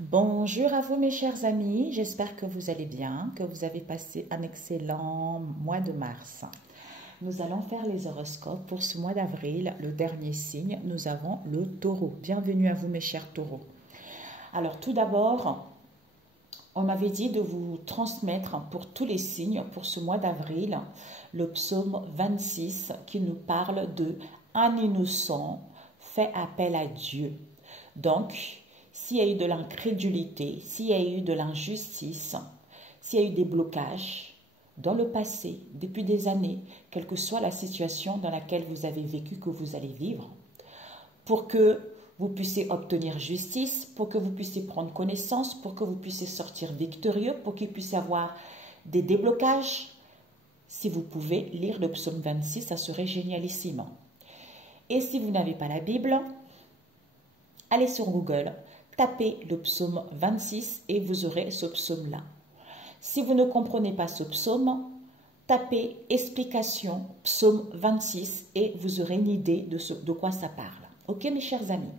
Bonjour à vous mes chers amis, j'espère que vous allez bien, que vous avez passé un excellent mois de mars. Nous allons faire les horoscopes pour ce mois d'avril, le dernier signe, nous avons le taureau. Bienvenue à vous mes chers taureaux. Alors tout d'abord, on m'avait dit de vous transmettre pour tous les signes pour ce mois d'avril le psaume 26 qui nous parle de « Un innocent fait appel à Dieu ». Donc, s'il y a eu de l'incrédulité, s'il y a eu de l'injustice, s'il y a eu des blocages dans le passé, depuis des années, quelle que soit la situation dans laquelle vous avez vécu, que vous allez vivre, pour que vous puissiez obtenir justice, pour que vous puissiez prendre connaissance, pour que vous puissiez sortir victorieux, pour qu'il puisse y avoir des déblocages, si vous pouvez lire le psaume 26, ça serait génialissime. Et si vous n'avez pas la Bible, allez sur Google, tapez le psaume 26 et vous aurez ce psaume-là. Si vous ne comprenez pas ce psaume, tapez explication psaume 26 et vous aurez une idée de quoi ça parle. Ok mes chers amis?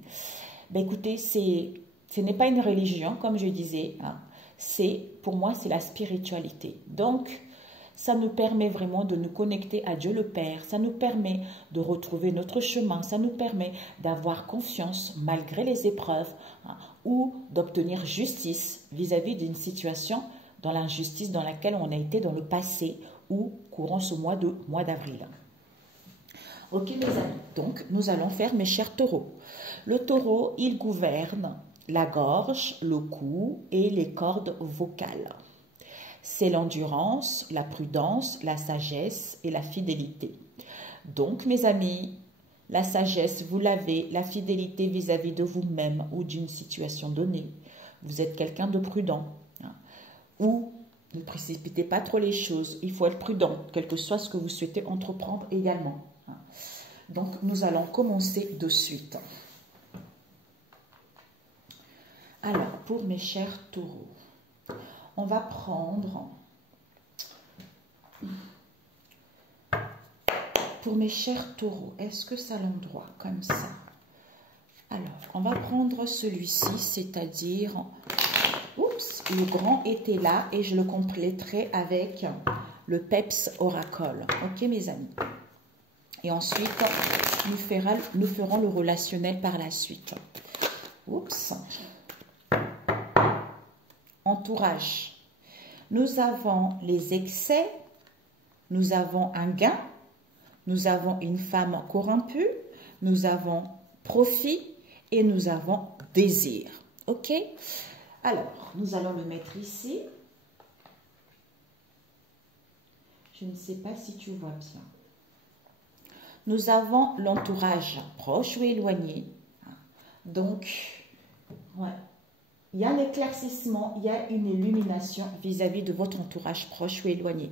Ben, écoutez, ce n'est pas une religion comme je disais, hein. Pour moi c'est la spiritualité. Donc ça nous permet vraiment de nous connecter à Dieu le Père, ça nous permet de retrouver notre chemin, ça nous permet d'avoir confiance malgré les épreuves, hein, ou d'obtenir justice vis-à-vis d'une situation dans l'injustice dans laquelle on a été dans le passé ou courant ce mois d'avril. Ok mes amis, donc nous allons faire mes chers taureaux. Le taureau, il gouverne la gorge, le cou et les cordes vocales. C'est l'endurance, la prudence, la sagesse et la fidélité. Donc, mes amis, la sagesse, vous l'avez, la fidélité vis-à-vis de vous-même ou d'une situation donnée. Vous êtes quelqu'un de prudent. Hein, ou ne précipitez pas trop les choses. Il faut être prudent, quel que soit ce que vous souhaitez entreprendre également. Hein. Donc, nous allons commencer de suite. Alors, pour mes chers taureaux, on va prendre, pour mes chers taureaux, est-ce que ça l'endroit comme ça? Alors, on va prendre celui-ci, c'est-à-dire, oups, le grand était là et je le compléterai avec le Peps Oracle. Ok mes amis? Et ensuite, nous ferons le relationnel par la suite. Oups. Entourage. Nous avons les excès, nous avons un gain, nous avons une femme corrompue, nous avons profit et nous avons désir. Ok? Alors, nous allons le mettre ici. Je ne sais pas si tu vois bien. Nous avons l'entourage proche ou éloigné. Donc, ouais. Il y a un éclaircissement, il y a une illumination vis-à-vis de votre entourage proche ou éloigné.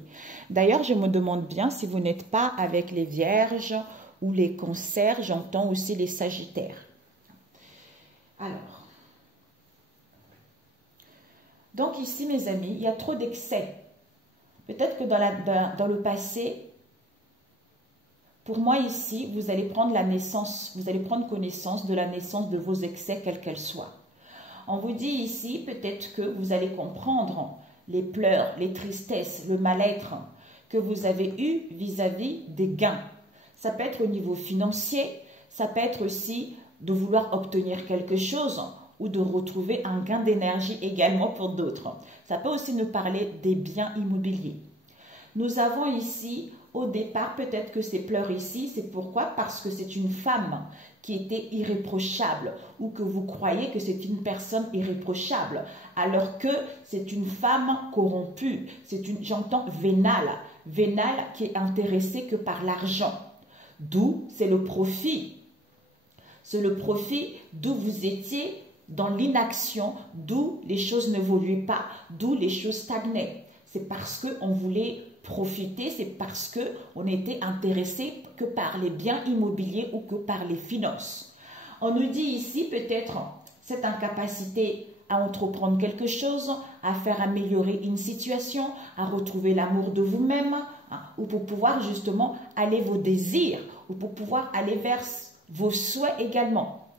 D'ailleurs, je me demande bien si vous n'êtes pas avec les vierges ou les cancers, j'entends aussi les sagittaires. Alors, donc ici, mes amis, il y a trop d'excès. Peut-être que dans le passé, pour moi ici, vous allez prendre connaissance de la naissance de vos excès, quelle qu'elle soit. On vous dit ici, peut-être que vous allez comprendre les pleurs, les tristesses, le mal-être que vous avez eu vis-à-vis des gains. Ça peut être au niveau financier, ça peut être aussi de vouloir obtenir quelque chose ou de retrouver un gain d'énergie également pour d'autres. Ça peut aussi nous parler des biens immobiliers. Nous avons ici, au départ, peut-être que ces pleurs ici, c'est pourquoi? Parce que c'est une femme qui était irréprochable ou que vous croyez que c'est une personne irréprochable alors que c'est une femme corrompue, j'entends vénale qui est intéressée que par l'argent. D'où c'est le profit. C'est le profit d'où vous étiez dans l'inaction, d'où les choses n'évoluaient pas, d'où les choses stagnaient. C'est parce qu'on voulait profiter, c'est parce qu'on était intéressé que par les biens immobiliers ou que par les finances. On nous dit ici peut-être cette incapacité à entreprendre quelque chose, à faire améliorer une situation, à retrouver l'amour de vous-même, hein, ou pour pouvoir justement aller vos désirs, ou pour pouvoir aller vers vos souhaits également.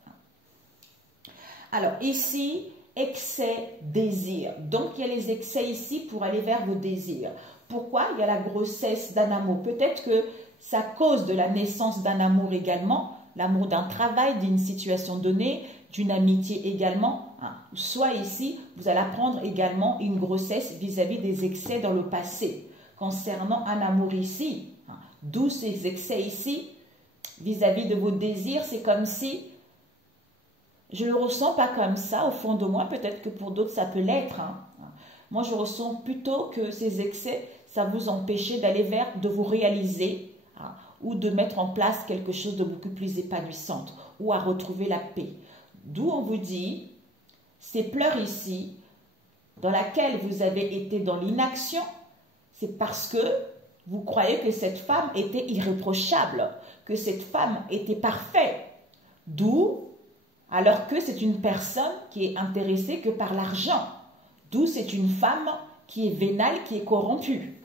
Alors ici, excès, désir. Donc, il y a les excès ici pour aller vers vos désirs. Pourquoi? Il y a la grossesse d'un amour. Peut-être que ça cause de la naissance d'un amour également, l'amour d'un travail, d'une situation donnée, d'une amitié également. Soit ici, vous allez apprendre également une grossesse vis-à-vis des excès dans le passé. Concernant un amour ici, d'où ces excès ici, vis-à-vis de vos désirs, c'est comme si, je ne le ressens pas comme ça au fond de moi, peut-être que pour d'autres ça peut l'être. Moi je ressens plutôt que ces excès, ça vous empêchait d'aller vers, de vous réaliser, ou de mettre en place quelque chose de beaucoup plus épanouissant, ou à retrouver la paix. D'où on vous dit, ces pleurs ici, dans laquelle vous avez été dans l'inaction, c'est parce que vous croyez que cette femme était irréprochable, que cette femme était parfaite. D'où, alors que c'est une personne qui est intéressée que par l'argent. D'où c'est une femme qui est vénale, qui est corrompue.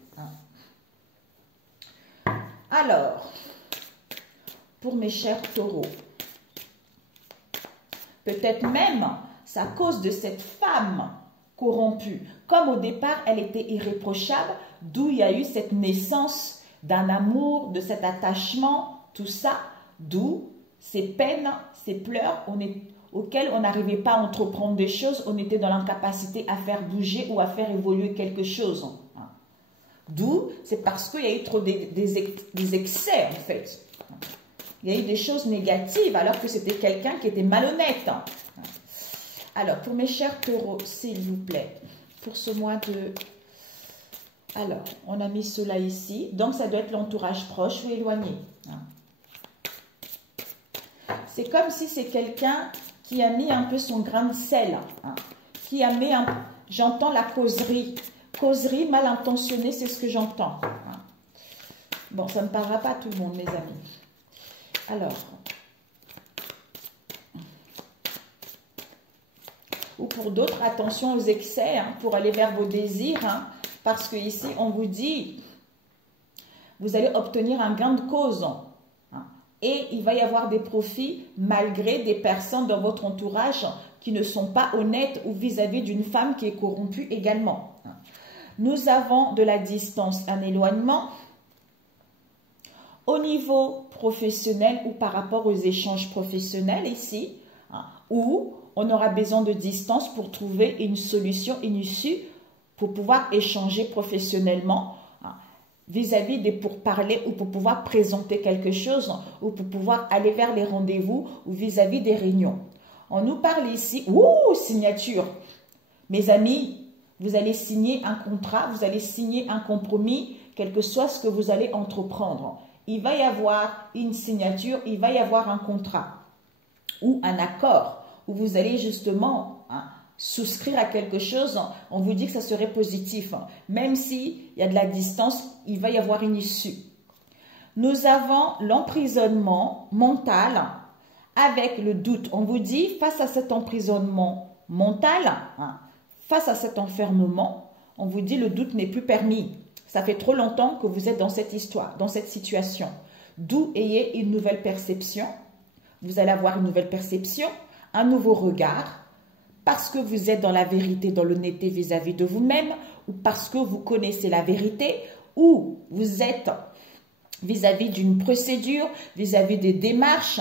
Alors, pour mes chers taureaux, peut-être même, c'est à cause de cette femme corrompue. Comme au départ, elle était irréprochable, d'où il y a eu cette naissance d'un amour, de cet attachement, tout ça, d'où ces peines, ces pleurs auxquels on n'arrivait pas à entreprendre des choses, on était dans l'incapacité à faire bouger ou à faire évoluer quelque chose. D'où, c'est parce qu'il y a eu trop des excès en fait. Il y a eu des choses négatives alors que c'était quelqu'un qui était malhonnête. Alors, pour mes chers taureaux, s'il vous plaît, pour ce mois de... Alors, on a mis cela ici. Donc, ça doit être l'entourage proche ou éloigné. C'est comme si c'est quelqu'un qui a mis un peu son grain de sel. Qui a mis un... J'entends la causerie. Causerie mal intentionnée, c'est ce que j'entends. Bon, ça ne parlera pas à tout le monde, mes amis. Alors... Ou pour d'autres, attention aux excès, pour aller vers vos désirs, parce que ici, on vous dit, vous allez obtenir un gain de cause, et il va y avoir des profits malgré des personnes dans votre entourage qui ne sont pas honnêtes ou vis-à-vis d'une femme qui est corrompue également. Nous avons de la distance, un éloignement au niveau professionnel ou par rapport aux échanges professionnels ici, où on aura besoin de distance pour trouver une solution, une issue, pour pouvoir échanger professionnellement vis-à-vis des pourparlers ou pour pouvoir présenter quelque chose ou pour pouvoir aller vers les rendez-vous ou vis-à-vis des réunions. On nous parle ici, signature. Mes amis, vous allez signer un contrat, vous allez signer un compromis, quel que soit ce que vous allez entreprendre. Il va y avoir une signature, il va y avoir un contrat ou un accord où vous allez justement souscrire à quelque chose, on vous dit que ça serait positif. Même s'il y a de la distance, il va y avoir une issue. Nous avons l'emprisonnement mental avec le doute. On vous dit, face à cet emprisonnement mental, face à cet enfermement, on vous dit le doute n'est plus permis. Ça fait trop longtemps que vous êtes dans cette histoire, dans cette situation. D'où ayez une nouvelle perception. Vous allez avoir une nouvelle perception, un nouveau regard, parce que vous êtes dans la vérité, dans l'honnêteté vis-à-vis de vous-même, ou parce que vous connaissez la vérité, ou vous êtes vis-à-vis d'une procédure, vis-à-vis des démarches,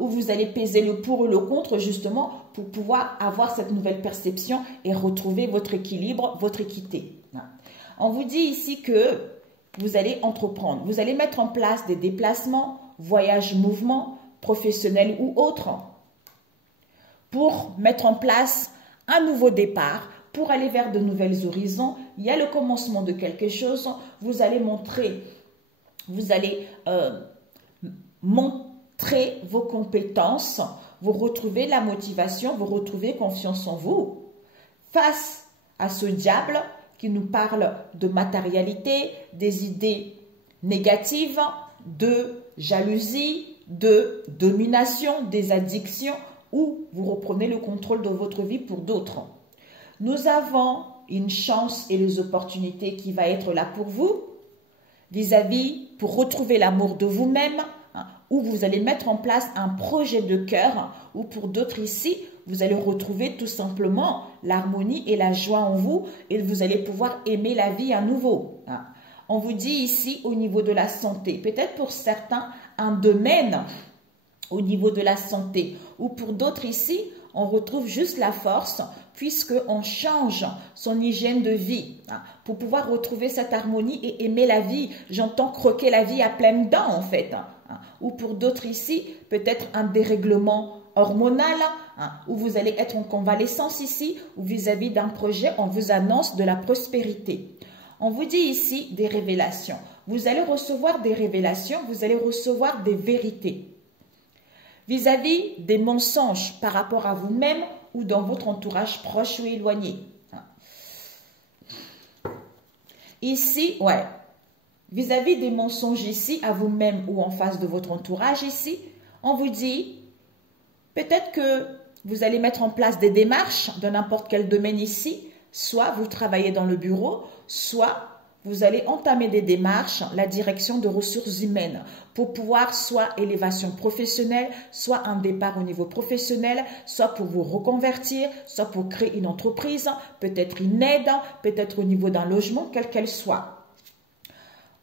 où vous allez peser le pour et le contre justement pour pouvoir avoir cette nouvelle perception et retrouver votre équilibre, votre équité. On vous dit ici que vous allez entreprendre, vous allez mettre en place des déplacements, voyages, mouvements, professionnels ou autres, pour mettre en place un nouveau départ, pour aller vers de nouvelles horizons. Il y a le commencement de quelque chose, vous allez montrer, vous allez montrer vos compétences, vous retrouvez la motivation, vous retrouvez confiance en vous. Face à ce diable qui nous parle de matérialité, des idées négatives, de jalousie, de domination, des addictions, où vous reprenez le contrôle de votre vie pour d'autres. Nous avons une chance et les opportunités qui va être là pour vous, vis-à-vis pour retrouver l'amour de vous-même, ou vous allez mettre en place un projet de cœur, ou pour d'autres ici, vous allez retrouver tout simplement l'harmonie et la joie en vous et vous allez pouvoir aimer la vie à nouveau. On vous dit ici au niveau de la santé, peut-être pour certains un domaine au niveau de la santé ou pour d'autres ici, on retrouve juste la force puisqu'on change son hygiène de vie pour pouvoir retrouver cette harmonie et aimer la vie. J'entends croquer la vie à pleines dents en fait. Ou pour d'autres ici, peut-être un dérèglement hormonal, où vous allez être en convalescence ici, ou vis-à-vis d'un projet, on vous annonce de la prospérité. On vous dit ici des révélations. Vous allez recevoir des révélations, vous allez recevoir des vérités. Vis-à-vis des mensonges par rapport à vous-même ou dans votre entourage proche ou éloigné. Ici, ouais. Vis-à-vis des mensonges ici, à vous-même ou en face de votre entourage ici, on vous dit peut-être que vous allez mettre en place des démarches de n'importe quel domaine ici, soit vous travaillez dans le bureau, soit vous allez entamer des démarches, la direction de ressources humaines, pour pouvoir soit élévation professionnelle, soit un départ au niveau professionnel, soit pour vous reconvertir, soit pour créer une entreprise, peut-être une aide, peut-être au niveau d'un logement, quelle qu'elle soit.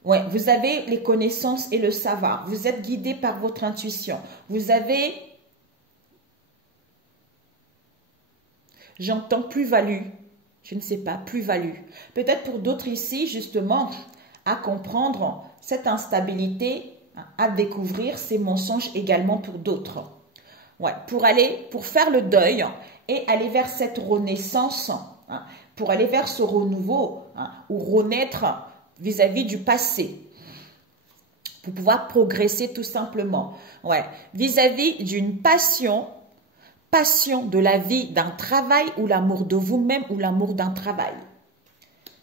Ouais, vous avez les connaissances et le savoir. Vous êtes guidé par votre intuition. Vous avez, j'entends plus-value. Je ne sais pas, plus-value. Peut-être pour d'autres ici, justement, à comprendre cette instabilité, à découvrir ces mensonges également pour d'autres. Ouais, pour faire le deuil et aller vers cette renaissance, pour aller vers ce renouveau ou renaître vis-à-vis du passé, pour pouvoir progresser tout simplement. Ouais, vis-à-vis d'une passion de la vie, d'un travail ou l'amour de vous-même ou l'amour d'un travail.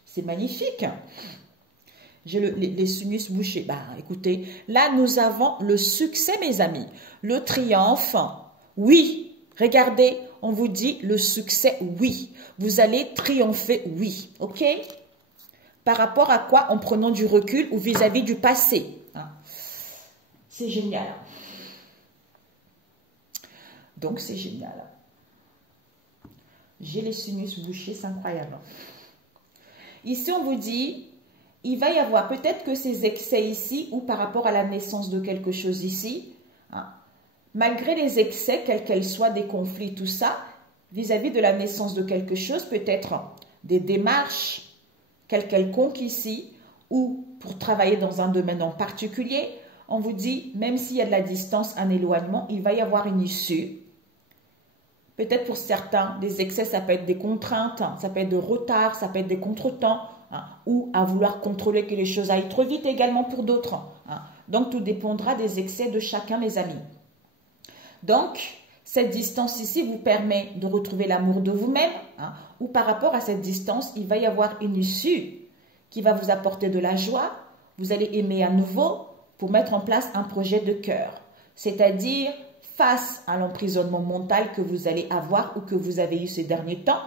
C'est magnifique. J'ai les sinus bouchés. Bah, écoutez, là, nous avons le succès, mes amis. Le triomphe. Oui, regardez, on vous dit le succès, oui. Vous allez triompher, oui. OK? Par rapport à quoi? En prenant du recul ou vis-à-vis du passé. C'est génial. Donc, c'est génial. J'ai les sinus bouchés, c'est incroyable. Ici, on vous dit, il va y avoir peut-être que ces excès ici, ou par rapport à la naissance de quelque chose ici, malgré les excès, quels qu'elles soient, des conflits, tout ça, vis-à-vis de la naissance de quelque chose, peut-être des démarches, quelconque ici, ou pour travailler dans un domaine en particulier, on vous dit, même s'il y a de la distance, un éloignement, il va y avoir une issue. Peut-être pour certains, des excès, ça peut être des contraintes, ça peut être de retard, ça peut être des contretemps, ou à vouloir contrôler que les choses aillent trop vite également pour d'autres. Donc, tout dépendra des excès de chacun, les amis. Donc, cette distance ici vous permet de retrouver l'amour de vous-même, ou par rapport à cette distance, il va y avoir une issue qui va vous apporter de la joie, vous allez aimer à nouveau pour mettre en place un projet de cœur, c'est-à-dire face à l'emprisonnement mental que vous allez avoir ou que vous avez eu ces derniers temps,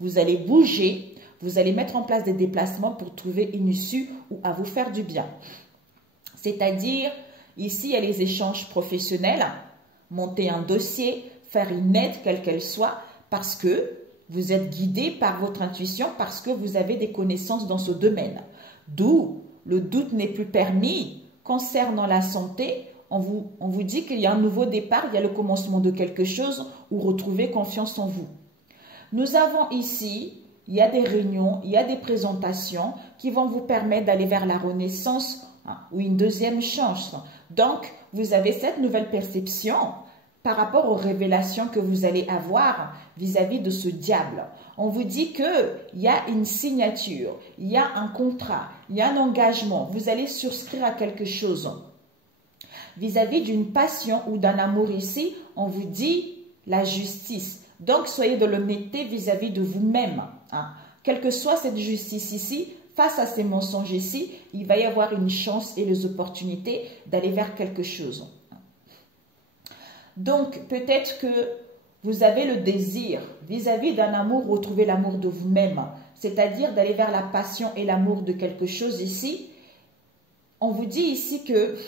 vous allez bouger, vous allez mettre en place des déplacements pour trouver une issue ou à vous faire du bien. C'est-à-dire, ici, il y a les échanges professionnels, monter un dossier, faire une aide, quelle qu'elle soit, parce que vous êtes guidé par votre intuition, parce que vous avez des connaissances dans ce domaine. D'où le doute n'est plus permis concernant la santé. On vous dit qu'il y a un nouveau départ, il y a le commencement de quelque chose ou retrouver confiance en vous. Nous avons ici, il y a des réunions, il y a des présentations qui vont vous permettre d'aller vers la renaissance ou une deuxième chance. Donc, vous avez cette nouvelle perception par rapport aux révélations que vous allez avoir vis-à-vis de ce diable. On vous dit qu'il y a une signature, il y a un contrat, il y a un engagement. Vous allez souscrire à quelque chose. Vis-à-vis d'une passion ou d'un amour ici, on vous dit la justice. Donc, soyez de l'honnêteté vis-à-vis de vous-même. Quelle que soit cette justice ici, face à ces mensonges ici, il va y avoir une chance et les opportunités d'aller vers quelque chose. Donc, peut-être que vous avez le désir vis-à-vis d'un amour, retrouver l'amour de vous-même, c'est-à-dire d'aller vers la passion et l'amour de quelque chose ici. On vous dit ici que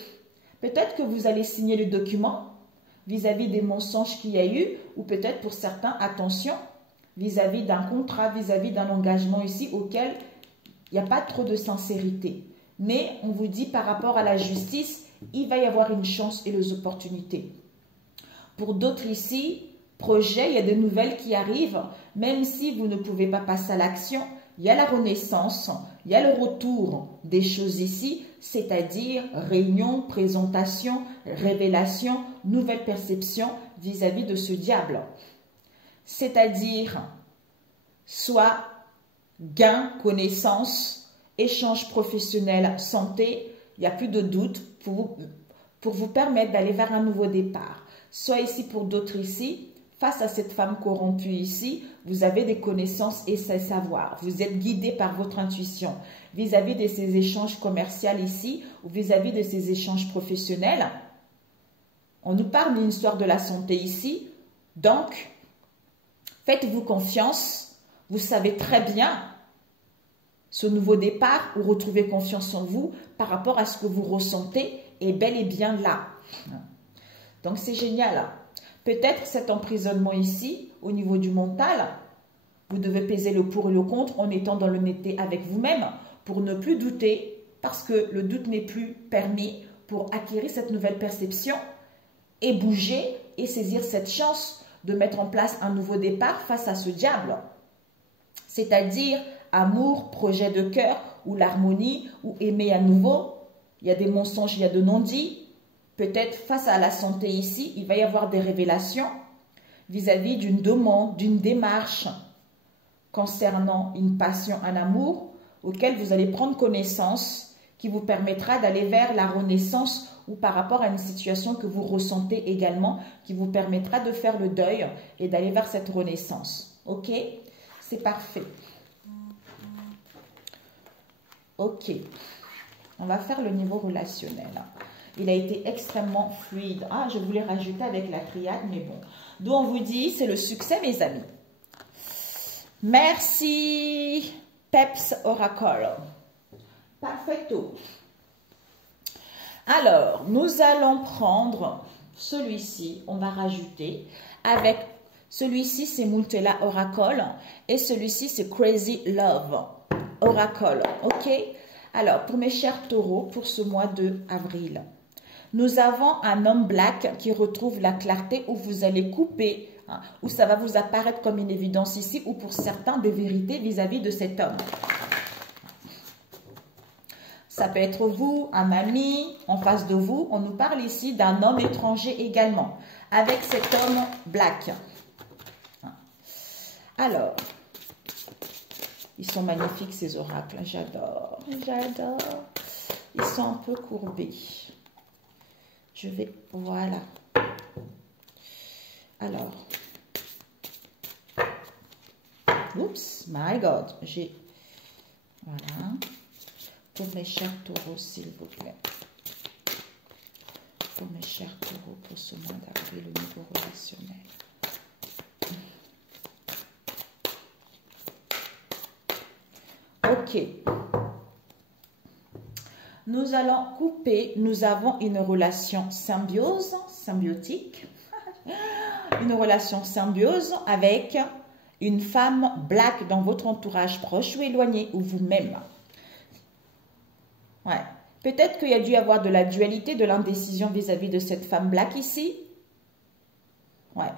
Peut-être que vous allez signer le document vis-à-vis des mensonges qu'il y a eu, ou peut-être pour certains, attention, vis-à-vis d'un contrat, vis-à-vis d'un engagement ici auquel il n'y a pas trop de sincérité. Mais on vous dit par rapport à la justice, il va y avoir une chance et les opportunités. Pour d'autres ici, projet, il y a des nouvelles qui arrivent, même si vous ne pouvez pas passer à l'action, il y a la renaissance, il y a le retour des choses ici, c'est-à-dire réunion, présentation, révélation, nouvelle perception vis-à-vis de ce diable. C'est-à-dire soit gain, connaissance, échange professionnel, santé, il n'y a plus de doute pour vous permettre d'aller vers un nouveau départ. Soit ici pour d'autres ici, face à cette femme corrompue ici, vous avez des connaissances et ces savoirs. Vous êtes guidé par votre intuition vis-à-vis de ces échanges commerciaux ici ou vis-à-vis de ces échanges professionnels. On nous parle d'une histoire de la santé ici. Donc, faites-vous confiance. Vous savez très bien ce nouveau départ ou retrouver confiance en vous par rapport à ce que vous ressentez est bel et bien là. Donc, c'est génial. Peut-être cet emprisonnement ici, au niveau du mental, vous devez peser le pour et le contre en étant dans l'honnêteté avec vous-même pour ne plus douter, parce que le doute n'est plus permis pour acquérir cette nouvelle perception et bouger et saisir cette chance de mettre en place un nouveau départ face à ce diable. C'est-à-dire amour, projet de cœur ou l'harmonie ou aimer à nouveau. Il y a des mensonges, il y a de non-dits. Peut-être face à la santé ici, il va y avoir des révélations vis-à-vis d'une demande, d'une démarche concernant une passion, un amour auquel vous allez prendre connaissance qui vous permettra d'aller vers la renaissance ou par rapport à une situation que vous ressentez également qui vous permettra de faire le deuil et d'aller vers cette renaissance. Ok? C'est parfait. Ok. On va faire le niveau relationnel. Il a été extrêmement fluide. Ah, je voulais rajouter avec la triade, mais bon. D'où on vous dit, c'est le succès, mes amis. Merci, Peps Oracle. Perfecto. Alors, nous allons prendre celui-ci. On va rajouter avec celui-ci, c'est Multella Oracle. Et celui-ci, c'est Crazy Love Oracle. Ok? Alors, pour mes chers taureaux, pour ce mois de avril, nous avons un homme black qui retrouve la clarté où vous allez couper, hein, où ça va vous apparaître comme une évidence ici, ou pour certains des vérités vis-à-vis de cet homme. Ça peut être vous, un ami, en face de vous. On nous parle ici d'un homme étranger également, avec cet homme black. Alors, ils sont magnifiques ces oracles, j'adore, j'adore. Ils sont un peu courbés. Je vais, voilà. Alors, oups, my God, j'ai, voilà. Pour mes chers taureaux, s'il vous plaît. Pour mes chers taureaux, pour ce mois d'avril, le niveau relationnel. Ok. Nous allons couper, nous avons une relation symbiotique, une relation symbiose avec une femme black dans votre entourage proche ou éloigné ou vous-même. Ouais. Peut-être qu'il y a dû y avoir de la dualité, de l'indécision vis-à-vis de cette femme black ici. Ouais.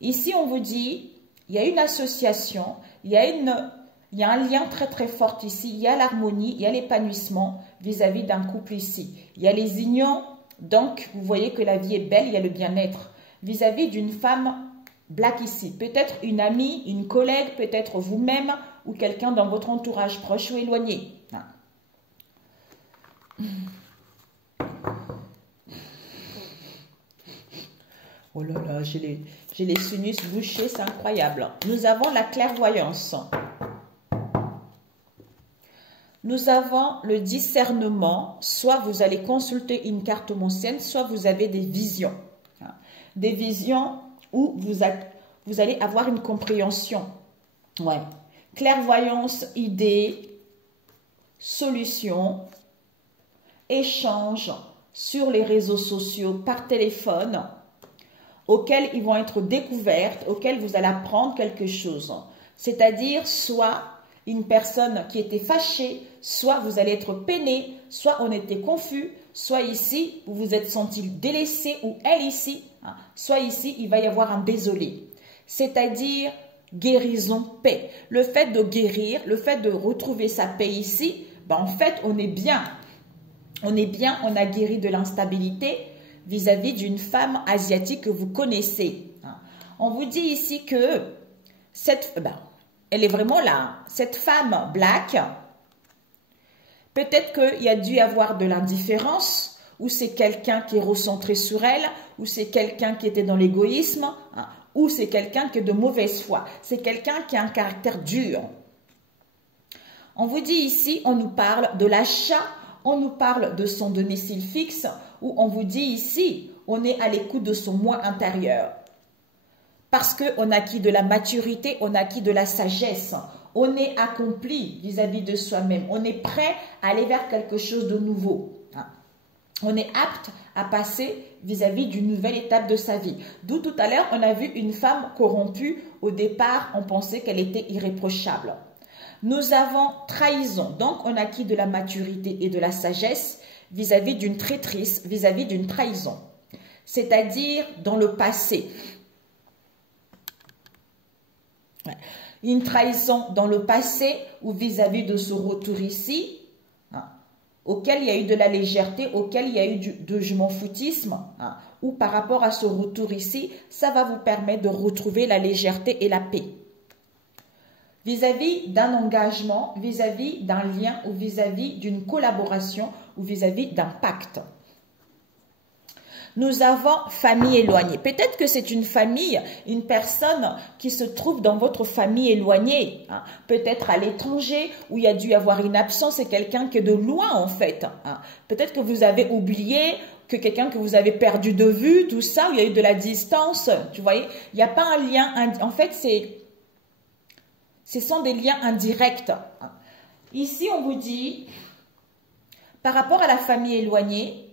Ici, on vous dit, il y a une association, il y a un lien très très fort ici, il y a l'harmonie, il y a l'épanouissement vis-à-vis d'un couple ici. Il y a les unions, donc vous voyez que la vie est belle, il y a le bien-être vis-à-vis d'une femme black ici. Peut-être une amie, une collègue, peut-être vous-même ou quelqu'un dans votre entourage proche ou éloigné. Oh là là, j'ai les sinus bouchés, c'est incroyable. Nous avons la clairvoyance. Nous avons le discernement, soit vous allez consulter une carte ancienne, soit vous avez des visions. Des visions où vous allez avoir une compréhension. Ouais. Clairvoyance, idée, solution, échange, sur les réseaux sociaux, par téléphone, auxquelles ils vont être découvertes, auxquelles vous allez apprendre quelque chose. C'est-à-dire soit une personne qui était fâchée, soit vous allez être peiné, soit on était confus, soit ici, vous vous êtes senti délaissé, ou elle ici, hein, soit ici, il va y avoir un désolé. C'est-à-dire guérison, paix. Le fait de guérir, le fait de retrouver sa paix ici, ben en fait, on est bien. On est bien, on a guéri de l'instabilité vis-à-vis d'une femme asiatique que vous connaissez. On vous dit ici que elle est vraiment là. Cette femme black, peut-être qu'il y a dû y avoir de l'indifférence, ou c'est quelqu'un qui est recentré sur elle, ou c'est quelqu'un qui était dans l'égoïsme, ou c'est quelqu'un qui est de mauvaise foi. C'est quelqu'un qui a un caractère dur. On vous dit ici, on nous parle de l'achat, on nous parle de son domicile fixe, ou on vous dit ici, on est à l'écoute de son moi intérieur. Parce qu'on a acquis de la maturité, on a acquis de la sagesse, on est accompli vis-à-vis de soi-même, on est prêt à aller vers quelque chose de nouveau. On est apte à passer vis-à-vis d'une nouvelle étape de sa vie. D'où tout à l'heure, on a vu une femme corrompue. Au départ, on pensait qu'elle était irréprochable. Nous avons trahison. Donc, on a acquis de la maturité et de la sagesse vis-à-vis d'une traîtrise, vis-à-vis d'une trahison. C'est-à-dire dans le passé. Une trahison dans le passé ou vis-à-vis de ce retour ici, auquel il y a eu de la légèreté, auquel il y a eu de je m'en foutisme, ou par rapport à ce retour ici, ça va vous permettre de retrouver la légèreté et la paix. Vis-à-vis d'un engagement, vis-à-vis d'un lien ou vis-à-vis d'une collaboration ou vis-à-vis d'un pacte. Nous avons famille éloignée. Peut-être que c'est une famille, une personne qui se trouve dans votre famille éloignée. Peut-être à l'étranger, où il y a dû y avoir une absence, c'est quelqu'un qui est de loin en fait. Peut-être que vous avez oublié, que quelqu'un que vous avez perdu de vue, tout ça, où il y a eu de la distance. Tu voyez, il n'y a pas un lien, en fait ce sont des liens indirects. Ici, on vous dit, par rapport à la famille éloignée,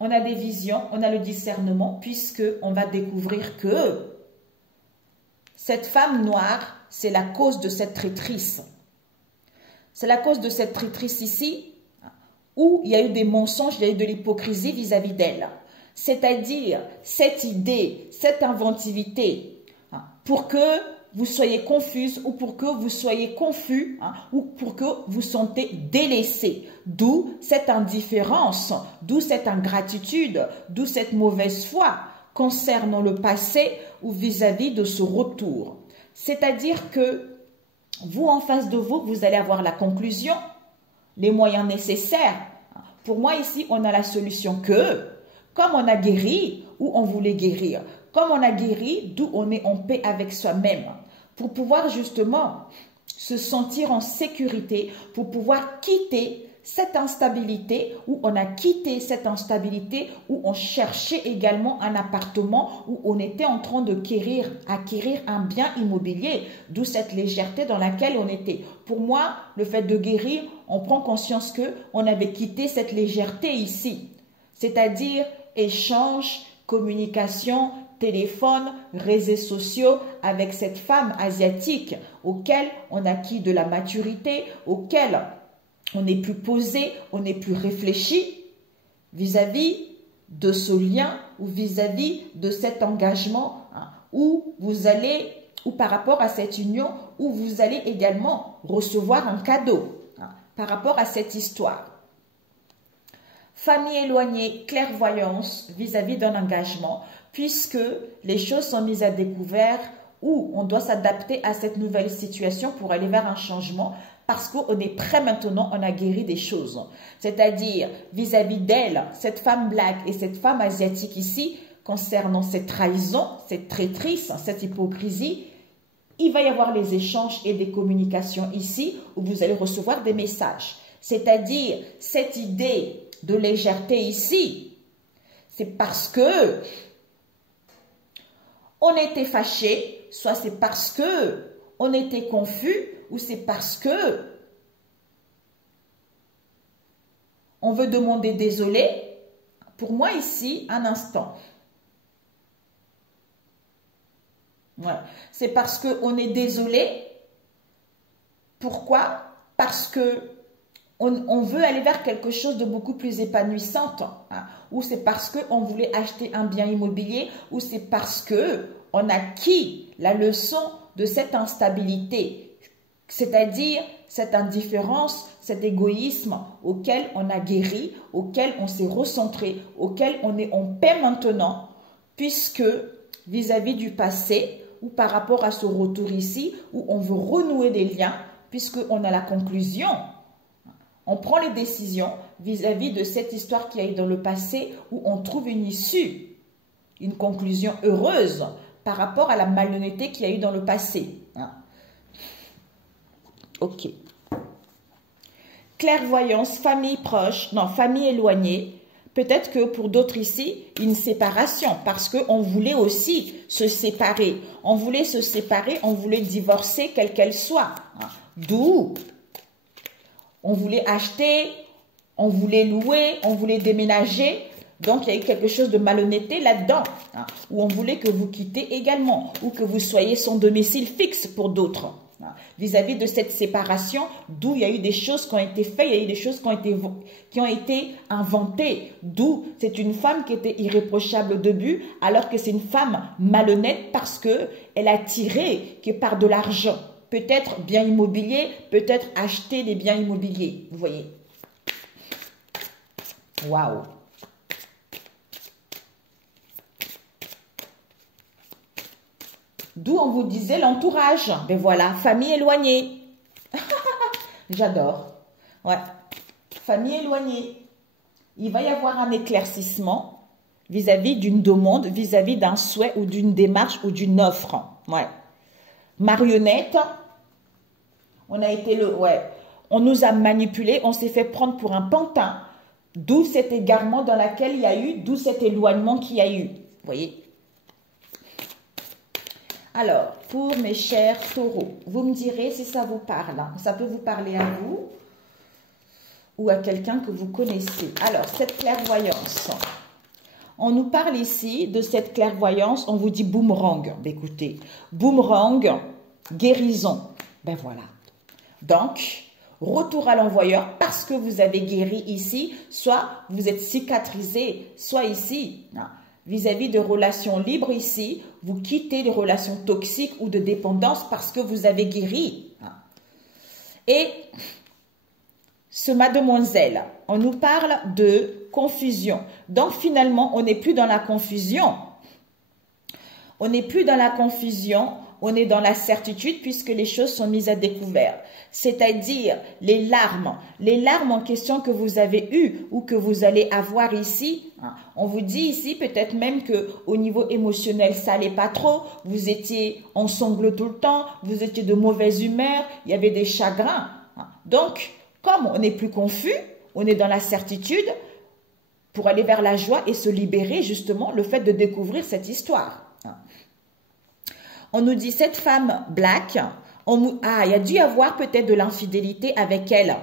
on a des visions, on a le discernement, puisqu'on va découvrir que cette femme noire, c'est la cause de cette traîtrise. C'est la cause de cette traîtrise ici, où il y a eu des mensonges, il y a eu de l'hypocrisie vis-à-vis d'elle. C'est-à-dire, cette idée, cette inventivité, pour que vous soyez confuse ou pour que vous soyez confus ou pour que vous sentez délaissé. D'où cette indifférence, d'où cette ingratitude, d'où cette mauvaise foi concernant le passé ou vis-à-vis de ce retour. C'est-à-dire que vous, en face de vous, vous allez avoir la conclusion, les moyens nécessaires. Pour moi, ici, on a la solution que, comme on a guéri ou on voulait guérir, comme on a guéri, d'où on est en paix avec soi-même, pour pouvoir justement se sentir en sécurité, pour pouvoir quitter cette instabilité, où on a quitté cette instabilité, où on cherchait également un appartement, où on était en train de acquérir un bien immobilier, d'où cette légèreté dans laquelle on était. Pour moi, le fait de guérir, on prend conscience qu'on avait quitté cette légèreté ici, c'est-à-dire échange, communication, téléphone, réseaux sociaux avec cette femme asiatique auquel on a acquis de la maturité, auquel on est plus posé, on est plus réfléchi vis-à-vis de ce lien ou vis-à-vis de cet engagement où vous allez, ou par rapport à cette union, où vous allez également recevoir un cadeau par rapport à cette histoire. Famille éloignée, clairvoyance vis-à-vis d'un engagement, puisque les choses sont mises à découvert où on doit s'adapter à cette nouvelle situation pour aller vers un changement parce qu'on est prêt maintenant, on a guéri des choses. C'est-à-dire vis-à-vis d'elle, cette femme black et cette femme asiatique ici, concernant cette trahison, cette traîtrise, cette hypocrisie, il va y avoir les échanges et des communications ici où vous allez recevoir des messages. C'est-à-dire cette idée de légèreté ici, c'est parce que on était fâché, soit c'est parce que on était confus, ou c'est parce que on veut demander désolé, Pour moi ici, un instant. Ouais. C'est parce qu'on est désolé. Pourquoi? Parce que on veut aller vers quelque chose de beaucoup plus épanouissant. Hein. Ou c'est parce qu'on voulait acheter un bien immobilier, ou c'est parce qu'on a acquis la leçon de cette instabilité. C'est-à-dire cette indifférence, cet égoïsme auquel on a guéri, auquel on s'est recentré, auquel on est en paix maintenant, puisque vis-à-vis du passé, ou par rapport à ce retour ici, où on veut renouer des liens, puisqu'on a la conclusion, on prend les décisions vis-à-vis de cette histoire qui a eu dans le passé, où on trouve une issue, une conclusion heureuse par rapport à la malhonnêteté qu'il y a eu dans le passé. Ok. Clairvoyance, famille proche, non, famille éloignée. Peut-être que pour d'autres ici, une séparation, parce qu'on voulait aussi se séparer. On voulait se séparer, on voulait divorcer, quelle qu'elle soit. D'où on voulait acheter, on voulait louer, on voulait déménager. Donc, il y a eu quelque chose de malhonnêteté là-dedans, où on voulait que vous quittez également, ou que vous soyez son domicile fixe pour d'autres. Vis-à-vis de cette séparation, d'où il y a eu des choses qui ont été faites, il y a eu des choses qui ont été inventées. D'où c'est une femme qui était irréprochable au début, alors que c'est une femme malhonnête parce qu'elle a tiré que par de l'argent. Peut-être bien immobilier, peut-être acheter des biens immobiliers. Vous voyez? Waouh! D'où on vous disait l'entourage. Ben voilà, famille éloignée. J'adore. Ouais. Famille éloignée. Il va y avoir un éclaircissement vis-à-vis d'une demande, vis-à-vis d'un souhait ou d'une démarche ou d'une offre. Ouais. Marionnette. On a été on nous a manipulés, on s'est fait prendre pour un pantin. D'où cet égarement dans lequel il y a eu, d'où cet éloignement qu'il y a eu. Vous voyez? Alors, pour mes chers taureaux, vous me direz si ça vous parle. Hein. Ça peut vous parler à vous ou à quelqu'un que vous connaissez. Alors, cette clairvoyance. On nous parle ici de cette clairvoyance, on vous dit boomerang. Ben, écoutez, boomerang, guérison. Ben voilà. Donc, retour à l'envoyeur parce que vous avez guéri ici, soit vous êtes cicatrisé, soit ici. Vis-à-vis de relations libres ici, vous quittez les relations toxiques ou de dépendance parce que vous avez guéri. Et ce mademoiselle, on nous parle de confusion. Donc finalement, on n'est plus dans la confusion. On n'est plus dans la confusion, on est dans la certitude puisque les choses sont mises à découvert. C'est-à-dire les larmes en question que vous avez eues ou que vous allez avoir ici. On vous dit ici peut-être même qu'au niveau émotionnel, ça n'allait pas trop. Vous étiez en sanglots tout le temps, vous étiez de mauvaise humeur, il y avait des chagrins. Donc, comme on n'est plus confus, on est dans la certitude pour aller vers la joie et se libérer justement le fait de découvrir cette histoire. On nous dit cette femme black, il y a dû y avoir peut-être de l'infidélité avec elle.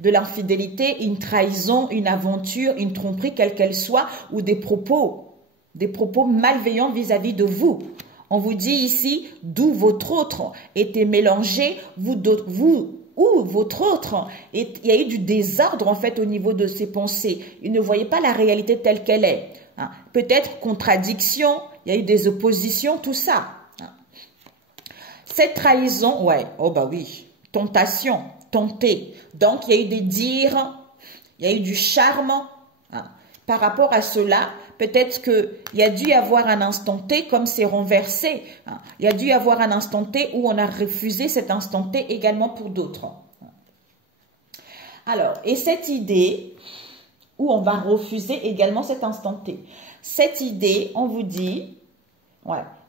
De l'infidélité, une trahison, une aventure, une tromperie, quelle qu'elle soit, ou des propos malveillants vis-à-vis de vous. On vous dit ici, d'où votre autre était mélangé, ou votre autre, il y a eu du désordre en fait au niveau de ses pensées. Il ne voyait pas la réalité telle qu'elle est. Peut-être contradiction, il y a eu des oppositions, tout ça. Cette trahison, oh bah oui, tentation, tenter. Donc, il y a eu des dires, il y a eu du charme. Par rapport à cela, peut-être qu'il y a dû y avoir un instant T comme c'est renversé. Il y a dû y avoir un instant T où on a refusé cet instant T également pour d'autres. Alors, et cette idée où on va refuser également cet instant T. Cette idée, on vous dit,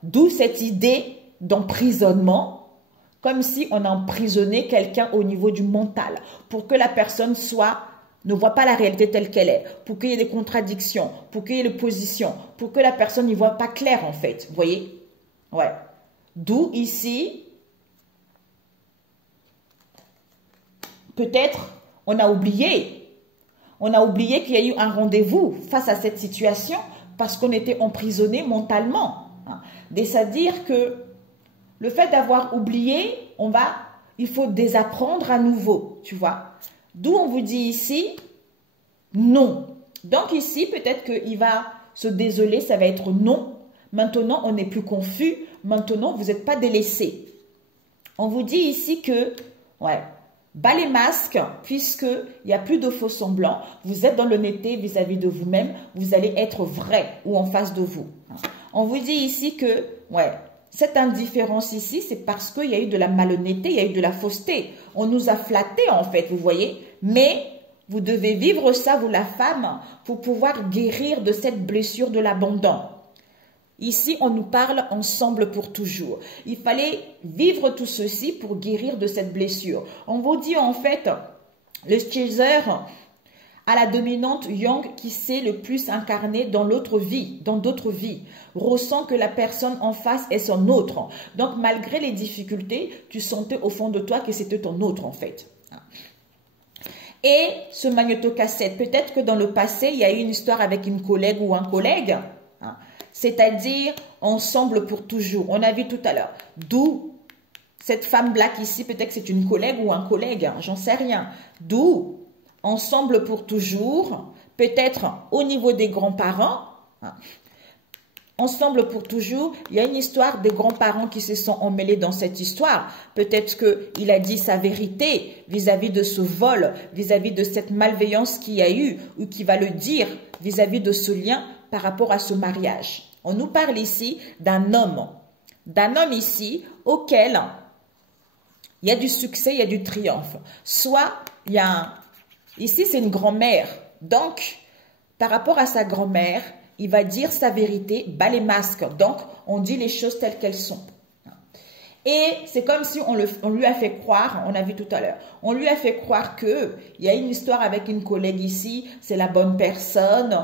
d'où cette idée d'emprisonnement, comme si on emprisonnait quelqu'un au niveau du mental, pour que la personne ne voit pas la réalité telle qu'elle est, pour qu'il y ait des contradictions, pour qu'il y ait des positions, pour que la personne n'y voit pas clair en fait, vous voyez? D'où ici, peut-être, on a oublié On a oublié qu'il y a eu un rendez-vous face à cette situation parce qu'on était emprisonné mentalement. C'est-à-dire que le fait d'avoir oublié, il faut désapprendre à nouveau, tu vois. D'où on vous dit ici, non. Donc ici, peut-être qu'il va se désoler, ça va être non. Maintenant, on n'est plus confus. Maintenant, vous n'êtes pas délaissé. On vous dit ici que, ouais, bas les masques, puisqu'il n'y a plus de faux semblants. Vous êtes dans l'honnêteté vis-à-vis de vous-même. Vous allez être vrai ou en face de vous. On vous dit ici que, ouais, cette indifférence ici, c'est parce qu'il y a eu de la malhonnêteté, il y a eu de la fausseté. On nous a flattés, en fait, vous voyez. Mais vous devez vivre ça, vous la femme, pour pouvoir guérir de cette blessure de l'abandon. Ici, on nous parle ensemble pour toujours. Il fallait vivre tout ceci pour guérir de cette blessure. On vous dit en fait, le chaser à la dominante yang qui s'est le plus incarné dans l'autre vie, dans d'autres vies, ressent que la personne en face est son autre. Donc, malgré les difficultés, tu sentais au fond de toi que c'était ton autre en fait. Et ce magnétocassette, peut-être que dans le passé, il y a eu une histoire avec une collègue ou un collègue, c'est-à-dire ensemble pour toujours. On a vu tout à l'heure. D'où cette femme black ici, peut-être que c'est une collègue ou un collègue, j'en sais rien. D'où ensemble pour toujours, peut-être au niveau des grands-parents. Ensemble pour toujours, il y a une histoire des grands-parents qui se sont emmêlés dans cette histoire. Peut-être qu'il a dit sa vérité vis-à-vis de ce vol, vis-à-vis de cette malveillance qu'il y a eu, ou qui va le dire vis-à-vis de ce lien par rapport à ce mariage. On nous parle ici d'un homme ici auquel il y a du succès, il y a du triomphe. Soit il y a ici c'est une grand-mère, donc par rapport à sa grand-mère, il va dire sa vérité, bas les masques. Donc, on dit les choses telles qu'elles sont. Et c'est comme si on lui a fait croire, on a vu tout à l'heure, on lui a fait croire qu'il y a une histoire avec une collègue ici, c'est la bonne personne,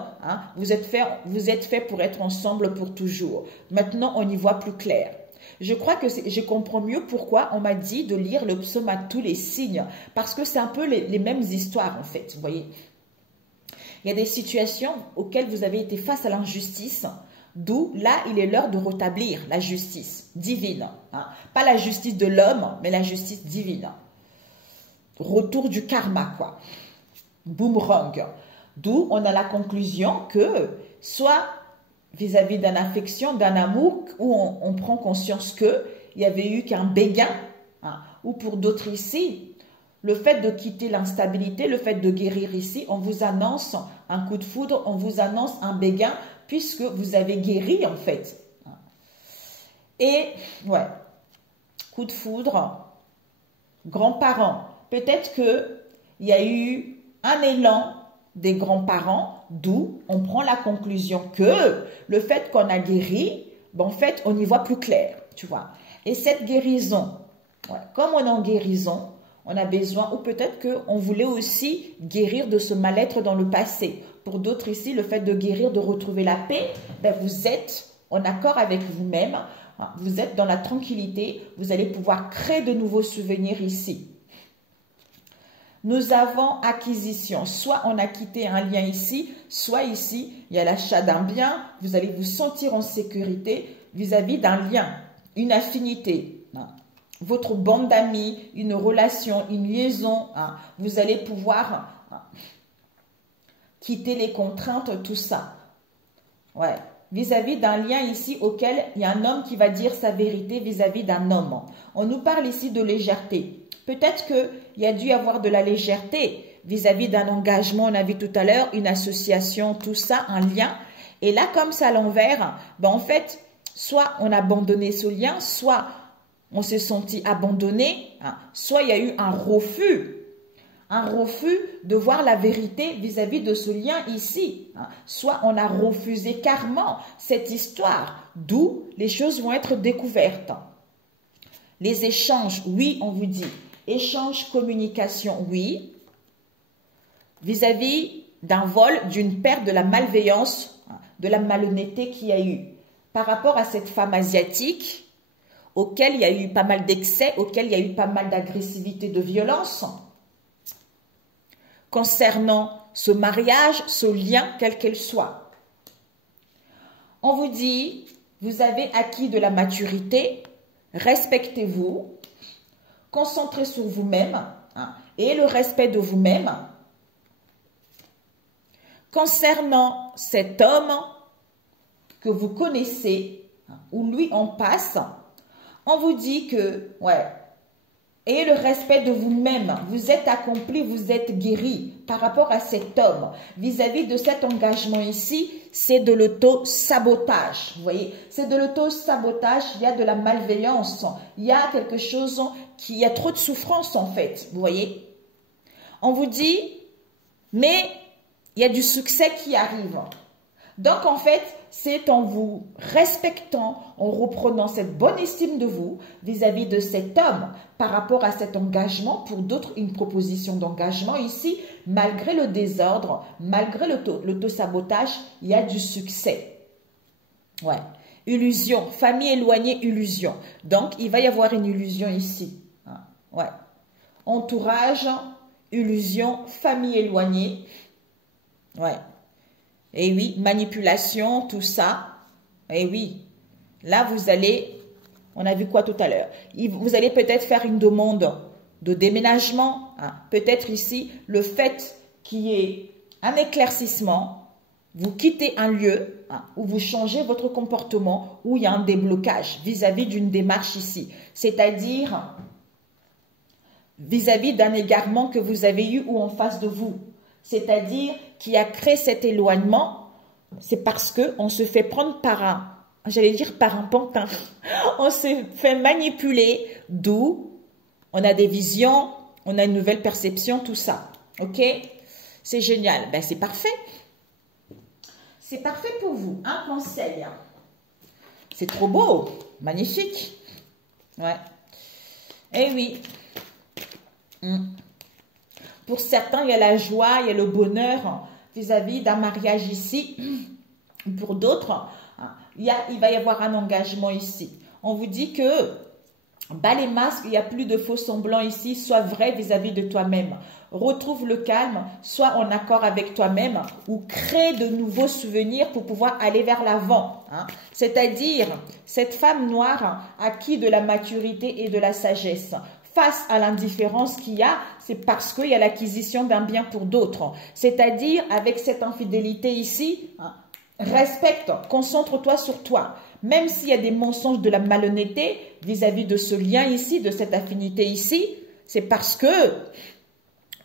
vous êtes fait pour être ensemble pour toujours. Maintenant, on y voit plus clair. Je crois que je comprends mieux pourquoi on m'a dit de lire le psaume à tous les signes, parce que c'est un peu les mêmes histoires en fait, vous voyez. Il y a des situations auxquelles vous avez été face à l'injustice, d'où là, il est l'heure de rétablir la justice divine. Pas la justice de l'homme, mais la justice divine. Retour du karma, quoi. Boomerang. D'où on a la conclusion que, soit vis-à-vis d'une affection, d'un amour, où on prend conscience qu'il y avait eu qu'un béguin, ou pour d'autres ici, le fait de quitter l'instabilité, le fait de guérir ici, on vous annonce un coup de foudre, on vous annonce un béguin, puisque vous avez guéri en fait. Et, ouais, coup de foudre, grands-parents. Peut-être qu'il y a eu un élan des grands-parents, d'où on prend la conclusion que le fait qu'on a guéri, ben, en fait, on y voit plus clair, tu vois. Et cette guérison, ouais, comme on est en guérison, on a besoin, ou peut-être qu'on voulait aussi guérir de ce mal-être dans le passé. Pour d'autres ici, le fait de guérir, de retrouver la paix, ben vous êtes en accord avec vous-même, vous êtes dans la tranquillité, vous allez pouvoir créer de nouveaux souvenirs ici. Nous avons acquisition, soit on a quitté un lien ici, soit ici, il y a l'achat d'un bien, vous allez vous sentir en sécurité vis-à-vis d'un lien, une affinité. Votre bande d'amis, une relation, une liaison, vous allez pouvoir quitter les contraintes, tout ça. Ouais. Vis-à-vis d'un lien ici auquel il y a un homme qui va dire sa vérité vis-à-vis d'un homme. On nous parle ici de légèreté. Peut-être qu'il y a dû y avoir de la légèreté vis-à-vis d'un engagement, on a vu tout à l'heure, une association, tout ça, un lien. Et là, comme ça à l'envers, ben en fait, soit on a abandonné ce lien, soit on s'est senti abandonné, soit il y a eu un refus de voir la vérité vis-à-vis de ce lien ici. Soit on a refusé carrément cette histoire, d'où les choses vont être découvertes. Les échanges, oui, on vous dit. Échange, communication, oui. Vis-à-vis d'un vol, d'une perte, de la malveillance, de la malhonnêteté qu'il y a eu. Par rapport à cette femme asiatique, auquel il y a eu pas mal d'excès, auquel il y a eu pas mal d'agressivité, de violence. Concernant ce mariage, ce lien, quel qu'elle soit. On vous dit, vous avez acquis de la maturité, respectez-vous, concentrez sur vous-même et le respect de vous-même. Concernant cet homme que vous connaissez, ou lui en passe, on vous dit que, ayez le respect de vous-même, vous êtes accompli, vous êtes guéri par rapport à cet homme. Vis-à-vis de cet engagement ici, c'est de l'auto-sabotage. Vous voyez, c'est de l'auto-sabotage, il y a de la malveillance, il y a quelque chose il y a trop de souffrance en fait, vous voyez. On vous dit, mais il y a du succès qui arrive. Donc en fait, c'est en vous respectant, en reprenant cette bonne estime de vous vis-à-vis de cet homme par rapport à cet engagement, pour d'autres une proposition d'engagement ici, malgré le désordre, malgré l'auto-sabotage, il y a du succès. Illusion, famille éloignée, illusion. Donc il va y avoir une illusion ici. Entourage, illusion, famille éloignée. Et oui, manipulation, tout ça. Et oui, là vous allez, on a vu quoi tout à l'heure? Vous allez peut-être faire une demande de déménagement. Peut-être ici, le fait qu'il y ait un éclaircissement, vous quittez un lieu où vous changez votre comportement, où il y a un déblocage vis-à-vis d'une démarche ici. C'est-à-dire vis-à-vis d'un égarement que vous avez eu ou en face de vous. C'est-à-dire qui a créé cet éloignement, c'est parce qu'on se fait prendre par par un pantin. On se fait manipuler, d'où on a des visions, on a une nouvelle perception, tout ça. Ok? C'est génial. Ben, c'est parfait. C'est parfait pour vous. Un conseil. C'est trop beau. Magnifique. Eh oui. Pour certains, il y a la joie, il y a le bonheur vis-à-vis d'un mariage ici. Pour d'autres, il va y avoir un engagement ici. On vous dit que, bas les masques, il n'y a plus de faux semblants ici. Sois vrai vis-à-vis de toi-même. Retrouve le calme, sois en accord avec toi-même ou crée de nouveaux souvenirs pour pouvoir aller vers l'avant. C'est-à-dire, cette femme noire acquis de la maturité et de la sagesse. Face à l'indifférence qu'il y a, c'est parce qu'il y a l'acquisition d'un bien pour d'autres. C'est-à-dire, avec cette infidélité ici, respecte, concentre-toi sur toi. Même s'il y a des mensonges, de la malhonnêteté vis-à-vis de ce lien ici, de cette affinité ici, c'est parce que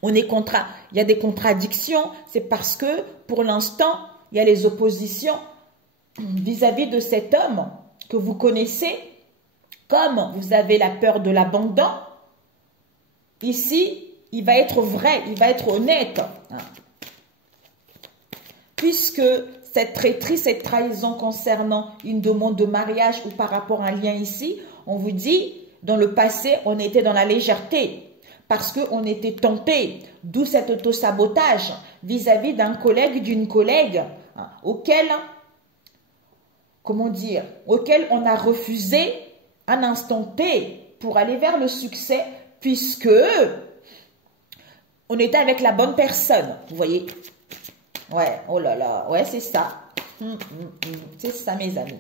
il y a des contradictions, c'est parce que pour l'instant, il y a les oppositions vis-à-vis de cet homme que vous connaissez. Comme vous avez la peur de l'abandon, ici, il va être vrai, il va être honnête. Puisque cette traîtrise, cette trahison concernant une demande de mariage ou par rapport à un lien ici, on vous dit, dans le passé, on était dans la légèreté. Parce qu'on était tenté, d'où cet auto-sabotage vis-à-vis d'un collègue, d'une collègue, auquel on a refusé un instant T pour aller vers le succès, puisque on était avec la bonne personne, vous voyez. Oh là là, c'est ça. C'est ça, mes amis.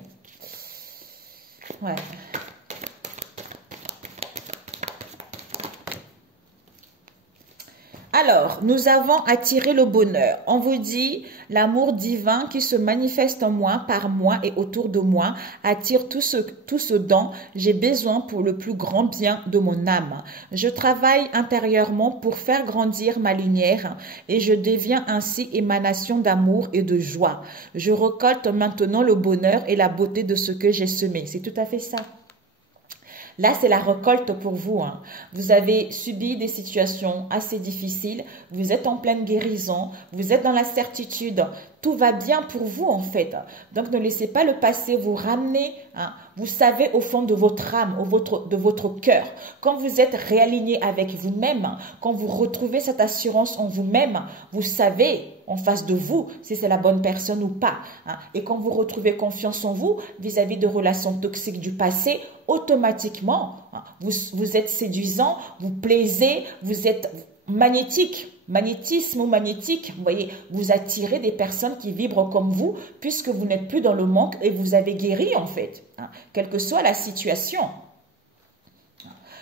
Alors, nous avons attiré le bonheur. On vous dit, l'amour divin qui se manifeste en moi, par moi et autour de moi, attire tout ce dont j'ai besoin pour le plus grand bien de mon âme. Je travaille intérieurement pour faire grandir ma lumière et je deviens ainsi émanation d'amour et de joie. Je récolte maintenant le bonheur et la beauté de ce que j'ai semé. C'est tout à fait ça. Là, c'est la récolte pour vous. Vous avez subi des situations assez difficiles. Vous êtes en pleine guérison. Vous êtes dans la certitude. Tout va bien pour vous, en fait. Donc, ne laissez pas le passé vous ramener. Vous savez au fond de votre âme, de votre cœur. Quand vous êtes réaligné avec vous-même, quand vous retrouvez cette assurance en vous-même, vous savez en face de vous si c'est la bonne personne ou pas. Et quand vous retrouvez confiance en vous vis-à-vis de relations toxiques du passé, automatiquement, vous êtes séduisant, vous plaisez, vous êtes magnétisme ou magnétique, vous voyez, vous attirez des personnes qui vibrent comme vous, puisque vous n'êtes plus dans le manque et vous avez guéri en fait, hein, quelle que soit la situation.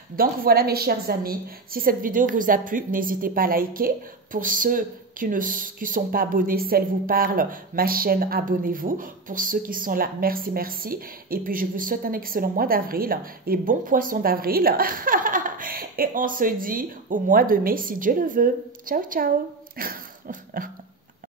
Donc voilà mes chers amis, si cette vidéo vous a plu, n'hésitez pas à liker. Pour ceux qui ne sont pas abonnés, celle vous parle, ma chaîne, abonnez-vous. Pour ceux qui sont là, merci, merci. Et puis je vous souhaite un excellent mois d'avril et bon poisson d'avril. Et on se dit au mois de mai si Dieu le veut. Ciao, ciao.